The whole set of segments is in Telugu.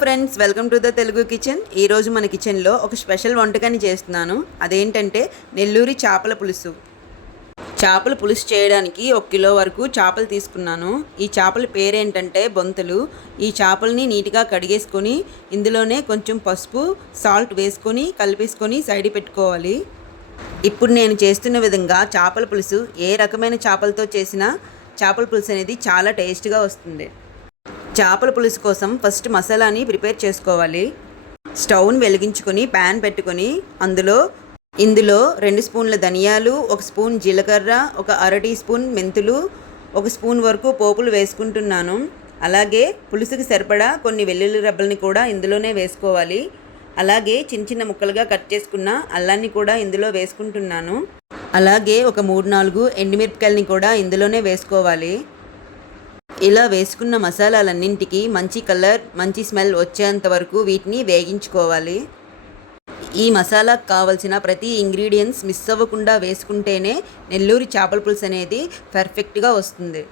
Friends, welcome to the Telugu kitchen. ఈరోజు మన కిచెన్లో ఒక స్పెషల్ వంటకాన్ని చేస్తున్నాను. అదేంటంటే నెల్లూరి చేపల పులుసు. చేపల పులుసు చేయడానికి 1 కిలో వరకు చేపలు తీసుకున్నాను. ఈ చేపల పేరేంటంటే బొంతలు. ఈ చేపల్ని నీట్గా కడిగేసుకొని ఇందులోనే కొంచెం పసుపు, సాల్ట్ వేసుకొని కలిపేసుకొని సైడ్ పెట్టుకోవాలి. ఇప్పుడు నేను చేస్తున్న విధంగా చేపల పులుసు ఏ రకమైన చేపలతో చేసినా చేపల పులుసు అనేది చాలా టేస్ట్గా వస్తుంది. చేపల పులుసు కోసం ఫస్ట్ మసాలాని ప్రిపేర్ చేసుకోవాలి. స్టవ్ని వెలిగించుకొని ప్యాన్ పెట్టుకొని ఇందులో 2 స్పూన్ల ధనియాలు, 1 స్పూన్ జీలకర్ర, 1/2 టీ స్పూన్ మెంతులు, 1 స్పూన్ వరకు పోపులు వేసుకుంటున్నాను. అలాగే పులుసుకి సరిపడా కొన్ని వెల్లుల్లి రెబ్బల్ని కూడా ఇందులోనే వేసుకోవాలి. అలాగే చిన్న చిన్న ముక్కలుగా కట్ చేసుకున్న అల్లాన్ని కూడా ఇందులో వేసుకుంటున్నాను. అలాగే ఒక 3-4 ఎండుమిరపకాయలని కూడా ఇందులోనే వేసుకోవాలి. ఇలా వేసుకున్న మసాలాలన్నింటికి మంచి కలర్, మంచి స్మెల్ వచ్చేంత వరకు వీటిని వేగించుకోవాలి. ఈ మసాలాకు కావలసిన ప్రతి ఇంగ్రీడియంట్స్ మిస్ అవ్వకుండా వేసుకుంటేనే నెల్లూరి చేపల పులుసు అనేది పర్ఫెక్ట్గా వస్తుంది.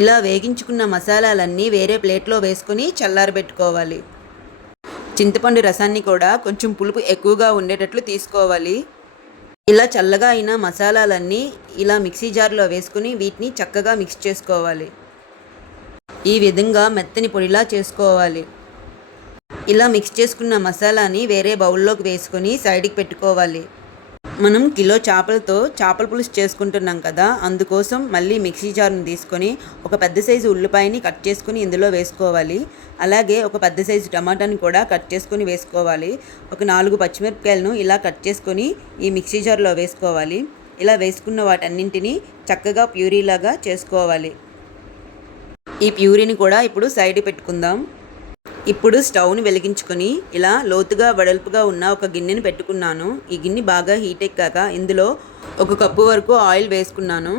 ఇలా వేగించుకున్న మసాలాలన్నీ వేరే ప్లేట్లో వేసుకొని చల్లారబెట్టుకోవాలి. చింతపండు రసాన్ని కూడా కొంచెం పులుపు ఎక్కువగా ఉండేటట్లు తీసుకోవాలి. ఇలా చల్లగా అయిన మసాలాలన్నీ ఇలా మిక్సీ జార్లో వేసుకుని వీటిని చక్కగా మిక్స్ చేసుకోవాలి. ఈ విధంగా మెత్తని పొడిలా చేసుకోవాలి. ఇలా మిక్స్ చేసుకున్న మసాలాని వేరే బౌల్లోకి వేసుకొని సైడ్కి పెట్టుకోవాలి. మనం కిలో చేపలతో చేపల పులుసు చేసుకుంటున్నాం కదా, అందుకోసం మళ్ళీ మిక్సీ జార్ని తీసుకొని ఒక పెద్ద సైజు ఉల్లిపాయని కట్ చేసుకుని ఇందులో వేసుకోవాలి. అలాగే ఒక పెద్ద సైజు టమాటాని కూడా కట్ చేసుకొని వేసుకోవాలి. ఒక 4 పచ్చిమిరపకాయలను ఇలా కట్ చేసుకొని ఈ మిక్సీ జార్లో వేసుకోవాలి. ఇలా వేసుకున్న వాటన్నింటినీ చక్కగా ప్యూరీలాగా చేసుకోవాలి. ఈ ప్యూరీని కూడా ఇప్పుడు సైడ్ పెట్టుకుందాం. ఇప్పుడు స్టవ్ని వెలిగించుకొని ఇలా లోతుగా వెడల్పుగా ఉన్న ఒక గిన్నెని పెట్టుకున్నాను. ఈ గిన్నె బాగా హీట్ ఎక్కాక ఇందులో 1 కప్పు వరకు ఆయిల్ వేసుకున్నాను.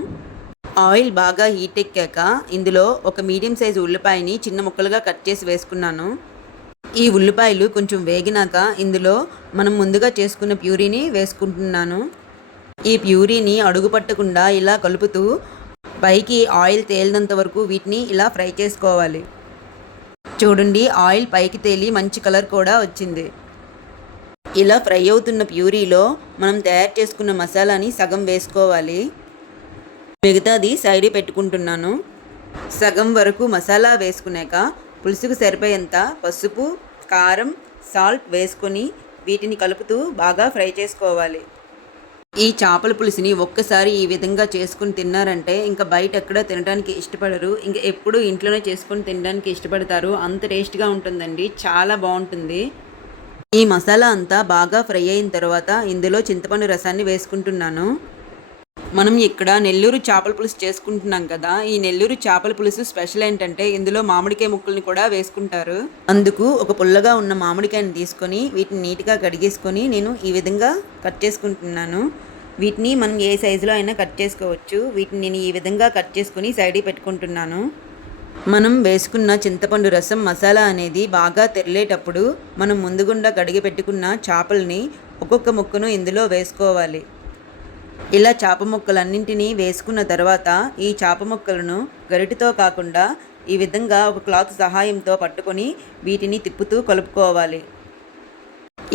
ఆయిల్ బాగా హీట్ ఎక్కాక ఇందులో ఒక మీడియం సైజు ఉల్లిపాయని చిన్న ముక్కలుగా కట్ చేసి వేసుకున్నాను. ఈ ఉల్లిపాయలు కొంచెం వేగినాక ఇందులో మనం ముందుగా చేసుకున్న ప్యూరీని వేసుకుంటున్నాను. ఈ ప్యూరీని అడుగు పట్టకుండా ఇలా కలుపుతూ పైకి ఆయిల్ తేలినంత వరకు వీటిని ఇలా ఫ్రై చేసుకోవాలి. చూడండి, ఆయిల్ పైకి తేలి మంచి కలర్ కూడా వచ్చింది. ఇలా ఫ్రై అవుతున్న ప్యూరీలో మనం తయారు చేసుకున్న మసాలాని సగం వేసుకోవాలి. మిగతాది సైడ్ పెట్టుకుంటున్నాను. సగం వరకు మసాలా వేసుకున్నాక పులుసుకు సరిపోయేంత పసుపు, కారం, సాల్ట్ వేసుకొని వీటిని కలుపుతూ బాగా ఫ్రై చేసుకోవాలి. ఈ చేపల పులుసుని ఒక్కసారి ఈ విధంగా చేసుకుని తిన్నారంటే ఇంకా బయట ఎక్కడ తినడానికి ఇష్టపడరు. ఇంకా ఎప్పుడు ఇంట్లోనే చేసుకొని తినడానికి ఇష్టపడతారు. అంత టేస్ట్గా ఉంటుందండి, చాలా బాగుంటుంది. ఈ మసాలా అంతా బాగా ఫ్రై అయిన తర్వాత ఇందులో చింతపండు రసాన్ని వేసుకుంటున్నాను. మనం ఇక్కడ నెల్లూరు చేపల పులుసు చేసుకుంటున్నాం కదా, ఈ నెల్లూరు చేపల పులుసు స్పెషల్ ఏంటంటే ఇందులో మామిడికాయ ముక్కల్ని కూడా వేసుకుంటారు. అందుకు ఒక పుల్లగా ఉన్న మామిడికాయని తీసుకొని వీటిని నీట్గా కడిగేసుకొని నేను ఈ విధంగా కట్ చేసుకుంటున్నాను. వీటిని మనం ఏ సైజులో అయినా కట్ చేసుకోవచ్చు. వీటిని నేను ఈ విధంగా కట్ చేసుకొని సైడ్కి పెట్టుకుంటున్నాను. మనం వేసుకున్న చింతపండు రసం మసాలా అనేది బాగా తెరలేటప్పుడు మనం ముందుగుండా కడిగి పెట్టుకున్న చేపల్ని ఒక్కొక్క ముక్కను ఇందులో వేసుకోవాలి. ఇలా చేప ముక్కలన్నింటినీ వేసుకున్న తర్వాత ఈ చేప ముక్కలను గరిటెతో కాకుండా ఈ విధంగా ఒక క్లాత్ సహాయంతో పట్టుకొని వీటిని తిప్పుతూ కలుపుకోవాలి.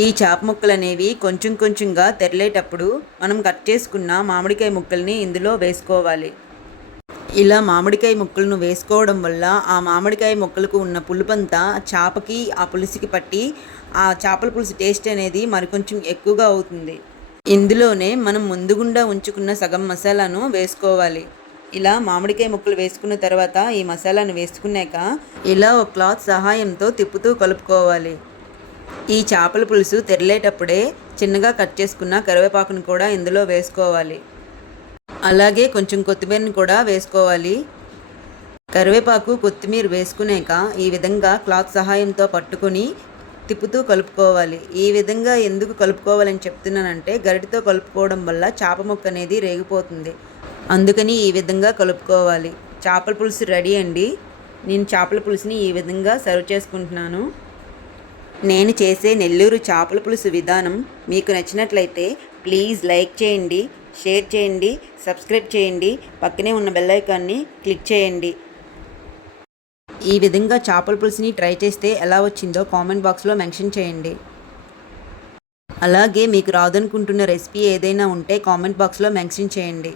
ఈ చేప ముక్కలు అనేవి కొంచెం కొంచెంగా తెరలేటప్పుడు మనం కట్ చేసుకున్న మామిడికాయ ముక్కల్ని ఇందులో వేసుకోవాలి. ఇలా మామిడికాయ ముక్కలను వేసుకోవడం వల్ల ఆ మామిడికాయ ముక్కలకు ఉన్న పులుపంతా చేపకి ఆ పులుసుకి పట్టి ఆ చేపల పులుసు టేస్ట్ అనేది మరికొంచెం ఎక్కువగా అవుతుంది. ఇందులోనే మనం ముందుగుండా ఉంచుకున్న సగం మసాలాను వేసుకోవాలి. ఇలా మామిడికాయ ముక్కలు వేసుకున్న తర్వాత ఈ మసాలాను వేసుకున్నాక ఇలా ఒక క్లాత్ సహాయంతో తిప్పుతూ కలుపుకోవాలి. ఈ చేపల పులుసు తెరలేటప్పుడే చిన్నగా కట్ చేసుకున్న కరివేపాకును కూడా ఇందులో వేసుకోవాలి. అలాగే కొంచెం కొత్తిమీరని కూడా వేసుకోవాలి. కరివేపాకు, కొత్తిమీర వేసుకున్నాక ఈ విధంగా క్లాత్ సహాయంతో పట్టుకొని తిప్పుతూ కలుపుకోవాలి. ఈ విధంగా ఎందుకు కలుపుకోవాలని చెప్తున్నానంటే గరిటెతో కలుపుకోవడం వల్ల చేప ముక్క అనేది రేగిపోతుంది. అందుకని ఈ విధంగా కలుపుకోవాలి. చేపల పులుసు రెడీ అండి. నేను చేపల పులుసుని ఈ విధంగా సర్వ్ చేసుకుంటున్నాను. నేను చేసే నెల్లూరు చేపల పులుసు విధానం మీకు నచ్చినట్లయితే ప్లీజ్ లైక్ చేయండి, షేర్ చేయండి, సబ్స్క్రైబ్ చేయండి, పక్కనే ఉన్న బెల్ ఐకాన్ని క్లిక్ చేయండి. ఈ విధంగా చేపల పులుసుని ట్రై చేస్తే ఎలా వచ్చిందో కామెంట్ బాక్స్లో మెన్షన్ చేయండి. అలాగే మీకు రాదనుకుంటున్న రెసిపీ ఏదైనా ఉంటే కామెంట్ బాక్స్లో మెన్షన్ చేయండి.